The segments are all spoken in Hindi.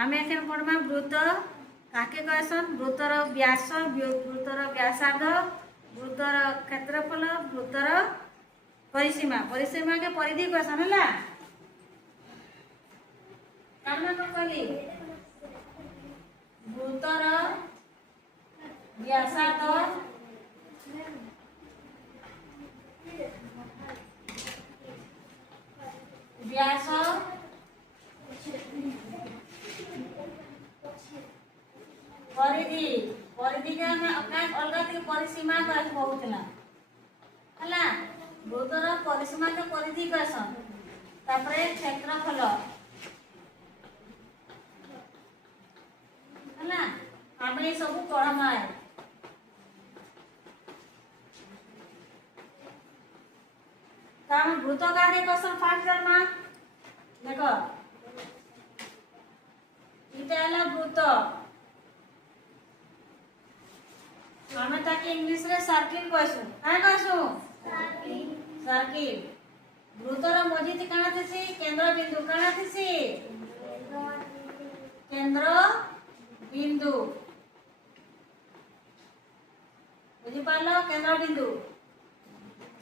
आम एखन पढ़मा वृत्त काके कहसन वृत्तर व्यास वृत्तर व्यासार्ध वृत्तर क्षेत्रफल वृत्तर परिसीमा परिसीमा के परिधि कहसन है कौन कहली वृत्तर व्यासार्ध व्यास परिधि परिधि के हम अलग परिसीमा कहला है वृत्तर परिसीमा के परिधि कहसन तापरे क्षेत्रफल है आम ये सब पढ़मा है वृत्त का क्वेश्चन फास्ट जन्मा देख इटा वृत्त आम ताके इंग्लिश रे सर्किल कहसु का कहसु सर्किल वृत्तर मझी काना थिसी केंद्र बिंदु काना थिसी केंद्र बिंदु बुझी पालो केंद्र बिंदु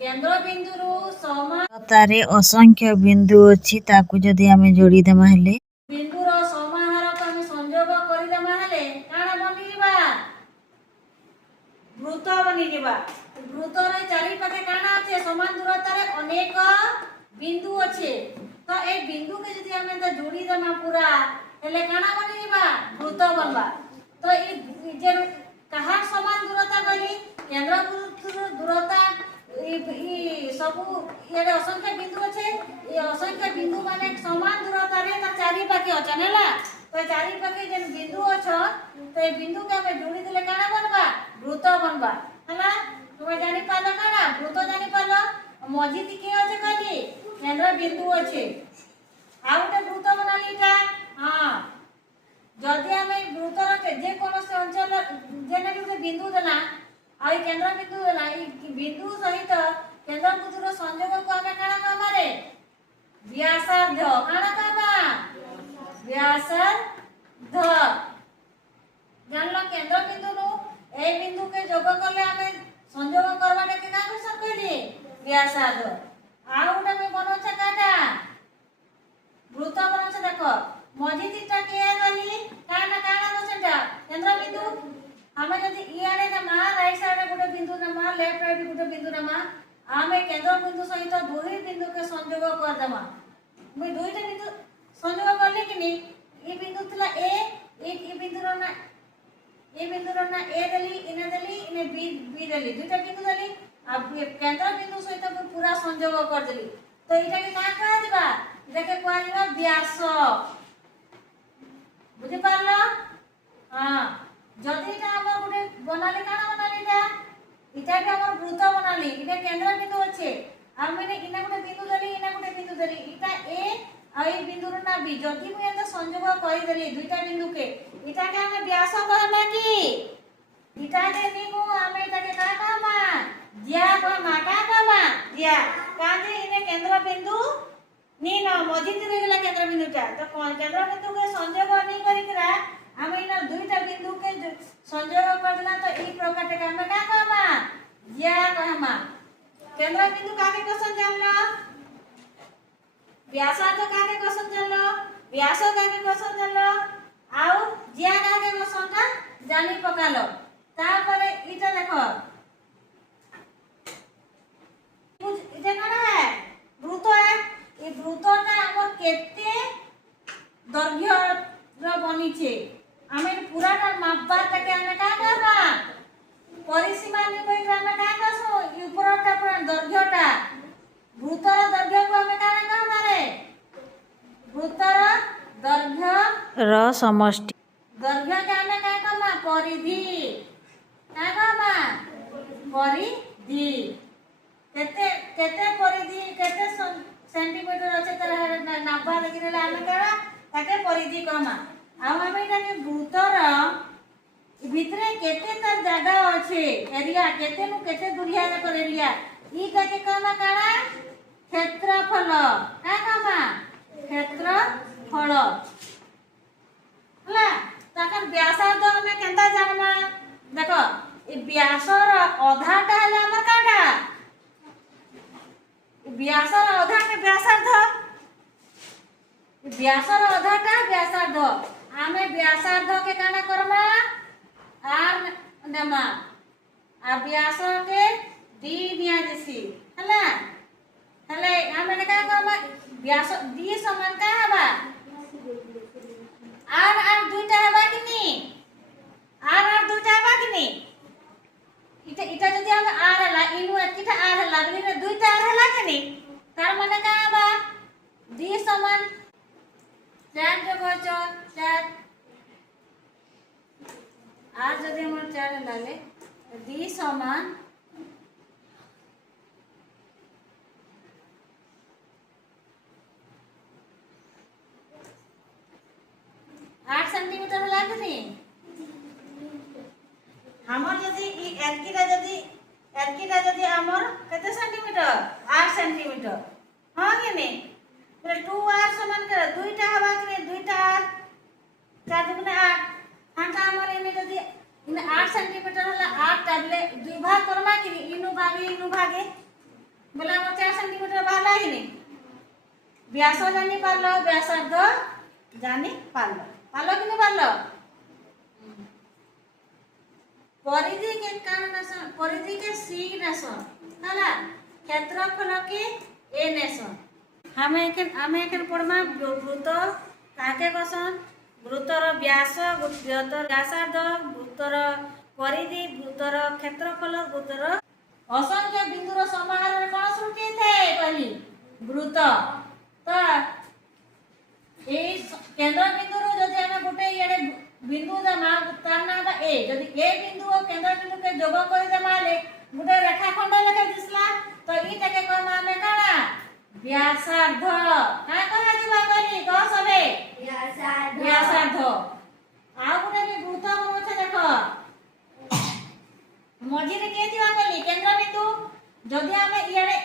केंद्र बिंदु रु समान तारे असंख्य बिंदु अछि ताकू जदि आमे जोड़ी देमा हेले बिंदु रो समाहार को हम संयोग करि देमा हेले काना बनि जिबा वृत्त बनि जिबा वृत्त रे चारि पाखे काना अछि समान दूरता रे अनेक बिंदु अछि तो ए बिंदु के जदि हमें तो जोड़ी देमा पूरा हेले काना बनि जिबा वृत्त बनबा तो ई जे कहा समान दूरता कहली केंद्र बिंदु दूरता सब ये असंख्य बिंदु अच्छे ये असंख्य बिंदु माने समान दूरता रे ता चारि पाखे अछन हैला तो चारि पाखे जे बिंदु अछन तो ए बिंदु के हम जोड़ी देले काना बनबा वृत्त बनबा हैला तुम जानि पालो काना वृत्त जानि पालो मझी के अछि कहली केंद्र बिंदु अछि आ उटे वृत्त बनालीटा हां जदि हमें वृत्तर के जे कोनोसे अंचल जेने कि बिंदु देला आ केंद्र बिंदु देला ई बिंदु सहित केंद्र बिंदु रो संयोग को हमें काना कहबा रे व्यासार्ध काना कहबा व्यासार्ध जानलो केंद्र बिंदु नु ए बिंदु के जोग करले हमें संयोग करबा के का क्वेश्चन कहली व्यासार्ध आ उटा में बनोछ काटा वृत्त बनोछ देखो मझी तीटा के गली काना काना बसेटा केंद्र बिंदु हमें यदि इयारे नमा राइट साइड रे गोटे बिंदु नमा लेफ्ट साइड गोटे बिंदु नमा आमे केंद्र बिंदु सहित दुई बिंदु के संयोग कर देमा मैं दुईटा बिंदु संयोग करले कि नी ई बिंदु थला ए ई बिंदु रो ना ए देली इने बी देली दुईटा बिंदु देली अब केंद्र बिंदु सहित पूरा संयोग कर देली तो इटा के का कह दिबा इटा के कह दिबा व्यास बुझि पारलो हां जदि इटा हमर गुटे बनाले काना बनाले इटा के हमर वृत्त बनाली इटा केंद्र बिंदु अछि आ मैंने इना गुटे बिंदु देली इना गुटे बिंदु देली इटा ए आ ई बिंदु रो ना बी जदि मु एत संयोग करि देली दुईटा बिंदु के इटा के हम व्यास कहबा की इटा के नीमु हमें इटा के का कहबा ज्या कहबा का कहबा ज्या काजे इने केंद्र बिंदु नी न मझी रे गेला केंद्र बिंदुटा तो केंद्र बिंदु के संयोग नहीं करिकरा हम इना दुईटा बिंदु के संयोग कर देना तो ई प्रकार के हम का कहबा ज्या कहमा केंद्र बिंदु काके क्वेश्चन जानलो व्यासार्ध काके क्वेश्चन जानलो व्यास काके क्वेश्चन जानलो आउ ज्या काके क्वेश्चन ता जानि पकालो तापरे इटा देखो इटा काना है वृत्त है ई वृत्तटा हमर केते दैर्घ्य रो बनी छे हमें पूराटा मापबार ताके हमें का कहबा परिसीमा नि कोइ हमें का कहसो ऊपरटा पूरा दैर्घ्यटा वृत्तर दैर्घ्य को हमें का कहबा रे वृत्तर दैर्घ्य र समष्टि दैर्घ्य के हमें का कहबा परिधि का कहबा परिधि केते केते परिधि केते सेंटीमीटर अछि त नापा लेकिन हमें का ताके परिधि कहमा आ हमें इटा के वृत्तर भितरे केते तर जगह अछि एरिया केते नु केते दुरिया कर एरिया ई ताके कहमा काना क्षेत्रफल का कहमा क्षेत्रफल हला ताकर व्यासार्ध हमें केनता जानमा देखो ए व्यासर अधाटा हला हमर काटा व्यासर अधा के व्यासार्ध व्यासर अधाटा व्यासार्ध आमे व्यासार्ध के काना करमा आर नेमा आ व्यास के डी दिया देसी हला हले आमे ने का करमा व्यास डी समान का हबा आर दुईटा हबा कि नी आर दुईटा हबा कि नी इटा इटा जदि हम आर हला इनु एकिटा आर हला बली रे दुईटा आर हला कि नी तार माने का हबा डी समान 4 जगह 4 आर जदि हम 4 हला ले डी समान 8 सेंटीमीटर हला कि नी हमर जदि ई एलकीटा जदि हमर कते सेंटीमीटर 8 सेंटीमीटर हां कि नी तो 2r समान कर दुईटा हवा कि दुईटा 4 दुगुने 8 हांटा हमर इने जदि इने 8 सेंटीमीटर हला 8 टाबले दुई भाग करमा कि इनु भागे बोला हमर 4 सेंटीमीटर बाला कि नी व्यास जानि पारलो व्यासार्ध जानि पारलो कि नी पारलो परिधि के कारण नसन परिधि के सी नसन हला क्षेत्रफल के ए नसन हमें एखन पढ़मा वृत्त काके कसन वृत्तर व्यास वृत्तर व्यासार्ध वृत्तर परिधि वृत्तर क्षेत्रफल वृत्तर असंख्य बिंदुर समाहार कोन सृष्टि थे कहली वृत्त तो ए केंद्र बिंदु जदि हम गोटे इडे बिंदु दमा तार ना बा ए जदि ए बिंदु और केंद्र बिंदु के जोग कर देमा ले गोटे रेखाखंड लेके दिसला तो ई तके करमा हमें काना व्यासार्ध का कहा दिबा कहली कह सबे व्यासार्ध आ गोटे भी वृत्त बनोछे देखो मझी रे के दिबा कहली केंद्र बिंदु जदि हमें इडे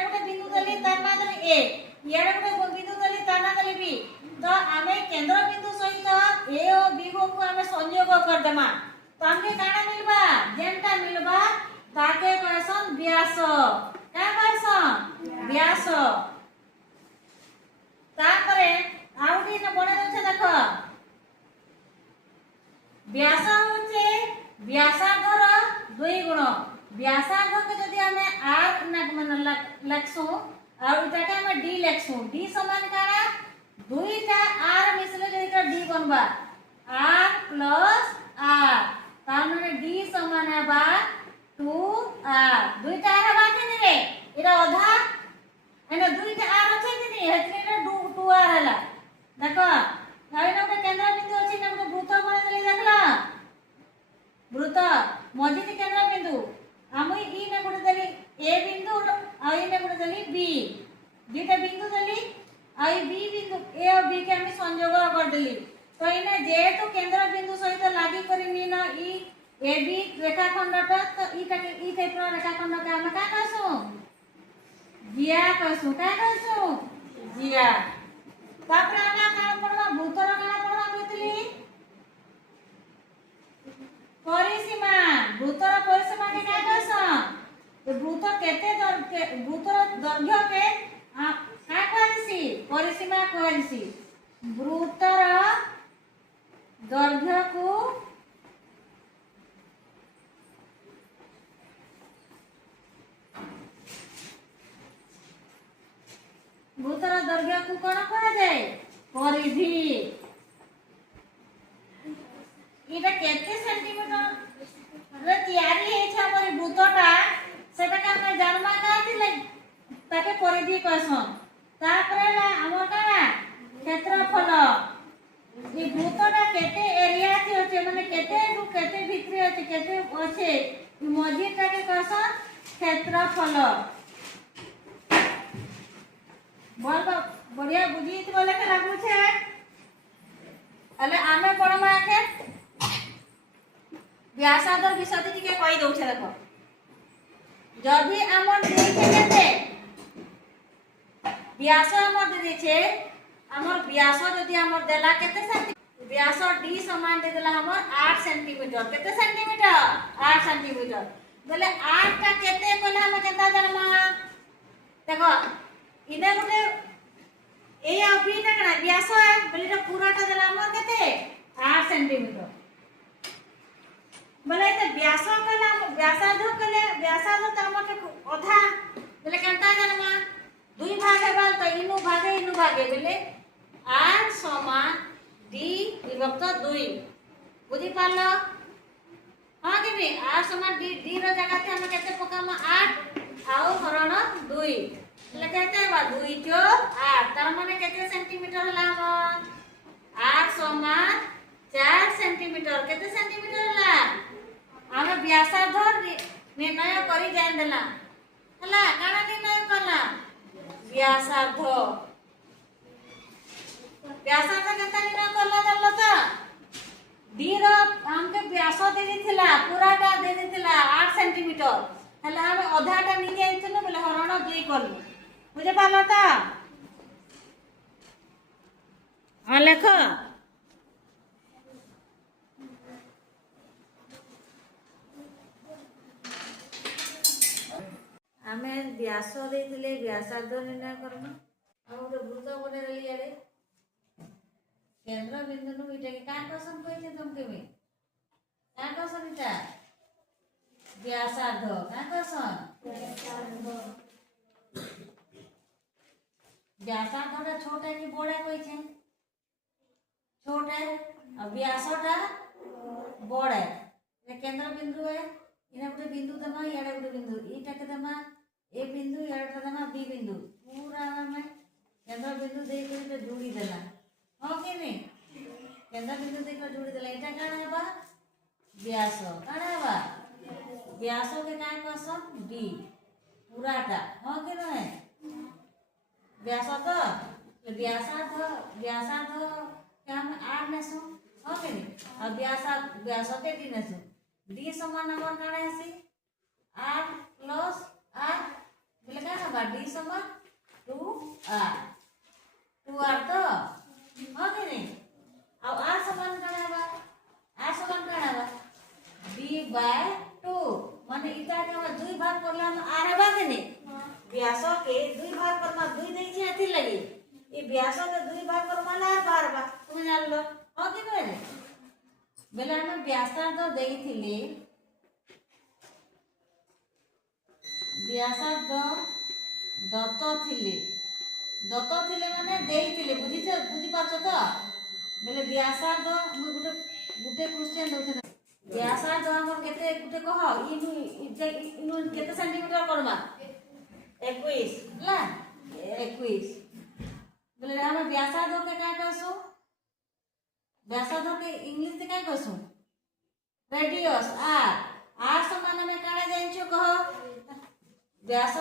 गोटे बिंदु देली तार ना देली ए इडे गोटे बिंदु देली तार ना देली बी तो आमे केंद्र बिंदु सहित ए और बी को हमें संयोग कर देमा तो हमके काना मिलबा जेंटा मिलबा ताके कहसन व्यास का कहसन व्यास तापरे आउडी न बने दछे देखो व्यास होचे व्यासार्धर 2 गुण व्यासार्ध के जदि हमें आर मन लखसु और इटाके हमें डी लखसु डी समान काना दुईटा आर मिसले जइका डी बनबा आर प्लस आर तार माने डी समान हेबा 2r दुईटा आर हेबा कि रे एरा आधा एने दुईटा आर अछि कि नी हेतने 2r हला देखो गाइना के केंद्र बिंदु अछि ना को वृत्त बने देली देखला वृत्त मझी के केंद्र बिंदु आमई ई ने गुड देली ए बिंदु आ ई ने गुड देली बी दुईटा बिंदु देली आई बी बिंदु ए और बी के हम संयोग कर देली तो इने जेहेतु केंद्र बिंदु सहित लागि करिनी ना ई ए बी रेखाखंडटा तो ई टाइप रेखाखंड के हम का कहसु जिया कहसु का कहसु जिया तापर आना का पड़वा भूतर का पड़वा कहतली परिसीमा भूतर परिसीमा के का कहस तो भूत केते भूतर दैर्घ्य के का कहलिसी परिसीमा कहलिसी वृत्तर दैर्घ्य को भूतर दैर्घ्य को कोन कहा जाय परिधि इटा केते सेंटीमीटर रे तयारी हे छ हमर भूतटा सेटा का हम जन्मा का दिले ताके परिधि कहसन तापरे ला हमर का क्षेत्रफल ई भूतटा केते एरिया थी होचे माने केते भितरे होचे केते होचे ई मझीटा के कहसन क्षेत्रफल बोल बढ़िया बुझी त बोले के लागू छे अले आमे पड़मा के व्यासार्धर विषय टिके कहि दउ छे देखो जदि हमर देखे केते व्यास हमर दे छे हमर व्यास जदि हमर देला केते सेंटी व्यास डी समान दे देला हमर 8 सेंटीमीटर केते सेंटीमीटर 8 सेंटीमीटर बोले 8 टा केते कोला हम केता जनमा देखो इने गुटे ए आ बी टा कना व्यास है बोले ता पूरा टा देला हमर केते 8 सेंटीमीटर बोले ते व्यास कला व्यासार्ध कले व्यासार्ध त हमर अधा बोले केता जनमा दुई भाग है तो इनु भागे बोले 8 समान डी विभक्त 2 बुझी पालो हां कि नहीं 8 समान डी डी रो जगह पे हम केते पकामा 8 आउ हरण 2 ले कहते बा 2 जो 8 तार माने केते सेंटीमीटर हला हम 8 समान 4 सेंटीमीटर केते सेंटीमीटर हला हम व्यासार्ध निर्णय करी जान देला हला काना निर्णय करला व्यासार्ध व्यासार्ध केता निर्णय करला जल्लो त डी रो हमके व्यास दे दिथिला पूराटा दे दिथिला 8 सेंटीमीटर हला हम आधाटा नि जाइतनो बोले हरण 2 करलु बुझे पालो त आ लेखो आमे व्यास देथिले व्यासार्ध निर्णय करना आ गोटे वृत्त बने देली यारे केंद्र बिंदु नु इटा के का क्वेश्चन कहिते तुमके में का क्वेश्चन इटा व्यासार्ध का क्वेश्चन व्यासार्धटा छोटा कि बड़ा कहिছে छोटा और व्यासटा बड़ा है केंद्र बिंदु है इना गोटे बिंदु दमा याडा गोटे बिंदु इटा के दमा ए बिंदु याडा दमा बी बिंदु पूरा में केंद्र बिंदु दे के जोड़ी देला हां कि नहीं केंद्र बिंदु दे के जोड़ी देला इटा काना हेबा व्यास काना हेबा व्यास के का क्वेश्चन डी पूराटा हां कि नहीं व्यास तो व्यासार्ध के हम 8 नेसु हां कि नहीं और व्यास के 3 नेसु डी समान हमर काना हेसी 8 प्लस 8 बोले का हबा डी समान 2r 2r तो हां कि नहीं अब r समान काना हबा r समान काना हबा d/2 माने इता के हम 2 भाग करला हम r हबा कि नहीं व्यास के 2 भाग पर मा 2 देई छी अथि लगी ई व्यास के 2 भाग पर माला 12 बा तुम जान लो हां कि नहीं बेले हम व्यासार्ध देइथिले व्यासार्ध दत्त थिले माने देइथिले बुझी पाछो तो बेले व्यासार्ध गुटे क्वेश्चन दोथे व्यासार्ध हमर केते गुटे कह इनु केते सेंटीमीटर करबा 21 ला 21 बेले हम व्यासार्ध के का कहसु व्यासार्ध के इंग्लिश से काय कहसु रेडियस r समान में काना जानछु कह व्यास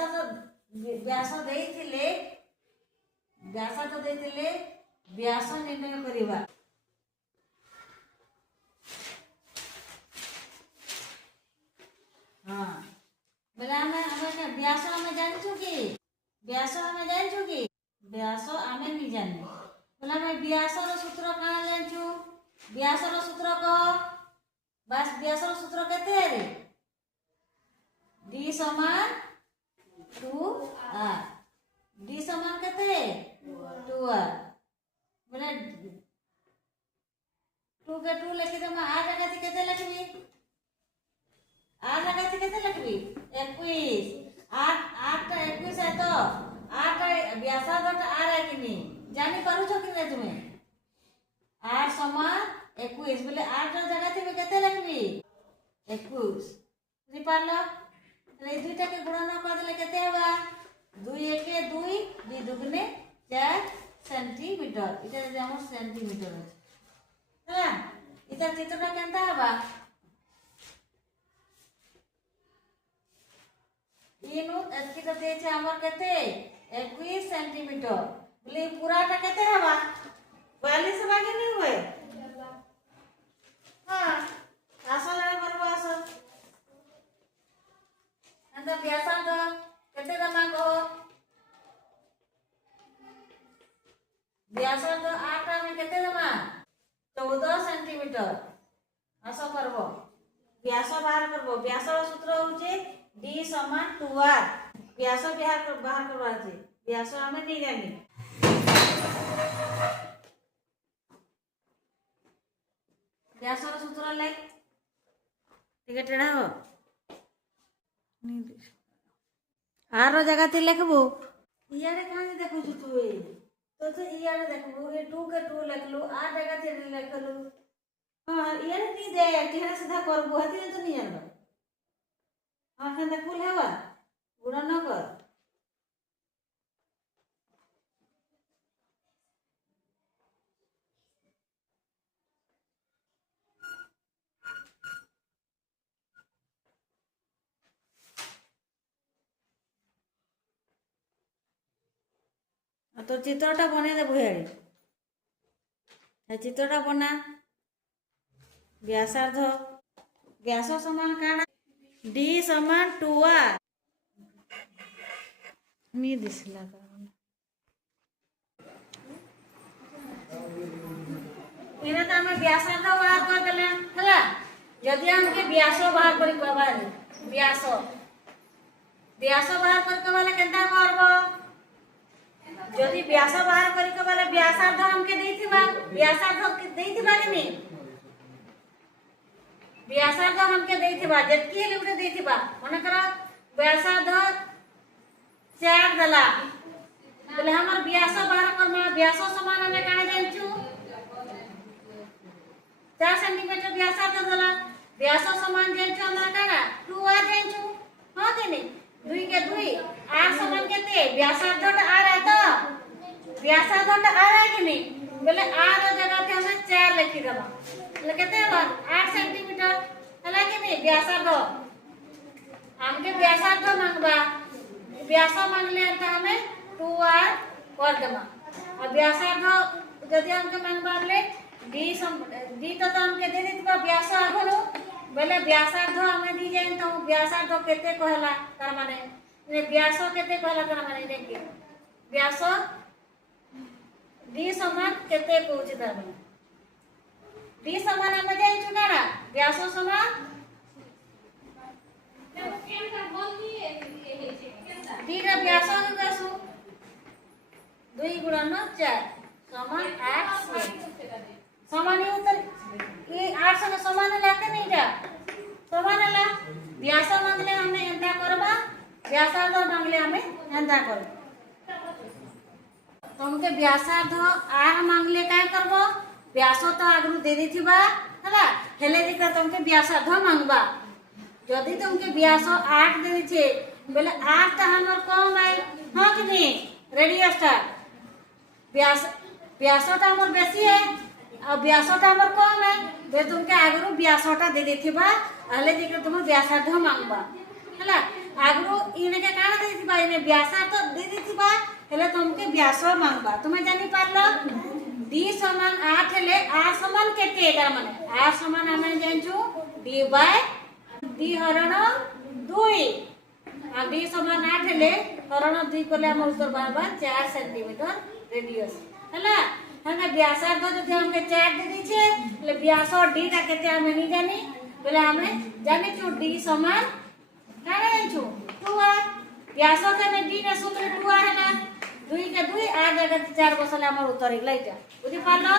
देइथिले व्यास निर्णय करिबा हां बेला हमें व्यास हमें जानछु कि व्यास हमें नि जानि बोला मैं व्यास रो सूत्र काना जानछु व्यास रो सूत्र को बस व्यास रो सूत्र केते रे d समान 2r d समान केते 2r बोले 2 के 2 लिखि दमा r जगह से केते लिखबी r जगह से केते लिखबी 21 8 टा 21 है तो 8 व्यासार्ध r है कि नहीं जानी पारू छ कि नहीं तुम्हें r समान 21 बोले 8 जगह से केते लिखबी 21 बुझी पारलो ले दुईटा के गुणन कर देले केते हेबा 2 1 2 2 दुगुने 4 सेंटीमीटर इटा जे हमर सेंटीमीटर है हला इटा चित्रटा केनता हेबा इनु एतकी तो दे छै हमर केते 21 सेंटीमीटर बोले पूराटा केते हेबा 42 हेबा कि नहीं होय हां आसा लगा करबो आसा अंदर व्यासार्ध केते दमा को व्यासार्ध 8 में केते दमा 14 सेंटीमीटर आस करब व्यास बाहर करब व्यास सूत्र होचे d समान 2r व्यास बाहर करबा আছে व्यास हमें नहीं जानी व्यास सूत्र ले ठीक टेढ़ा हो आर जगह ते लिखबो इयारे कहां देखो तू तो इयारे देखबो ए 2 के 2 लिखलु आ जगह ते लिखलु हां इयारे नी दे टेढ़ा सीधा करबो हती तो नहीं जानबो हां खान फुल हेवा गुणा न कर तो चित्रटा बने दे बुहाड़ी चित्रटा बना व्यासार्ध व्यास समान काना d समान 2r नी दिसला इना त हम व्यासार्ध बाहर कर देले हला यदि हम के व्यास बाहर करी कहबा व्यास व्यास बाहर कर कहबा केनता करबो यदि व्यास बाहर करी के बाले व्यासार्ध हमके देथिबा व्यासार्ध के देथिबा के नहीं व्यासार्ध हमके देथिबा जतकी लिउटे देथिबा माने करा व्यासार्ध 4 दला बोले हमर व्यास बाहर करना व्यास समान हमें काने जानछु 4 सेंटीमीटर व्यासार्ध दला व्यास समान जानछु हमरा काना 2r जानछु हां के नहीं 2 के 2 r समान केते व्यासार्ध आ रहा तो व्यासार्ध आ रहा है कि नहीं बोले r जगह पे हमें 4 लिखी देबा बोले केते बा 8 सेंटीमीटर हला कि नहीं व्यासार्ध हमके व्यासार्ध मांगबा व्यास मांगले त हमें 2r कर देबा और व्यासार्ध यदि हमके मांगबा बोले d तो हमके दे देबा व्यास आगलो बोले व्यासार्ध हमें दी जाए तो व्यासार्ध केते कहला तार माने व्यास केते कहला तार माने देखिए व्यास d समान केते कहउछि तार माने d समान हम जाय चुकारा व्यास समान d रा व्यास कसु 2 गुणन 4 समान 8 समान ये उत्तर ये 8 से समान लाके नहीं जा समान ला व्यास मांगले हमें एंता करबा व्यासार्ध मांगले हमें एंता कर तुमके व्यासार्ध आर मांगले काय करबो व्यास तो आगु दे देथिबा हला हेले दिका तुमके व्यासार्ध मांगबा यदि तुमके व्यास 8 दे दिछे बोले 8 त हमर कम है हां कि नहीं रेडियस ता व्यास तो हमर बेसी है और व्यासटा हमर कम है बे तुमके आगु व्यासटा दे देथिबा हले दिका तुम व्यासार्ध मांगबा हला आगु इने के काना दे देथिबा इने व्यासार्ध दे देथिबा हेले तुमके व्यास मांगबा तुमे जानि पारलो d समान 8 हेले r समान केते एकर माने r समान हमें जानछु d बाय d हरण 2 आ d समान 8 हेले हरण 2 कोले हम उत्तर बाबा 4 सेंटीमीटर रेडियस हला हने व्यासार्ध जदि हमके 4 दे दी छे ले व्यास d ता केते हमें नहीं जानी बोले हमें जानि छु d समान काना जानछु 2r व्यास के में d ना सूत्र 2r है ना 2 के 2 आ जगह 4 बसले हमर उत्तर इगला बुझि पालो।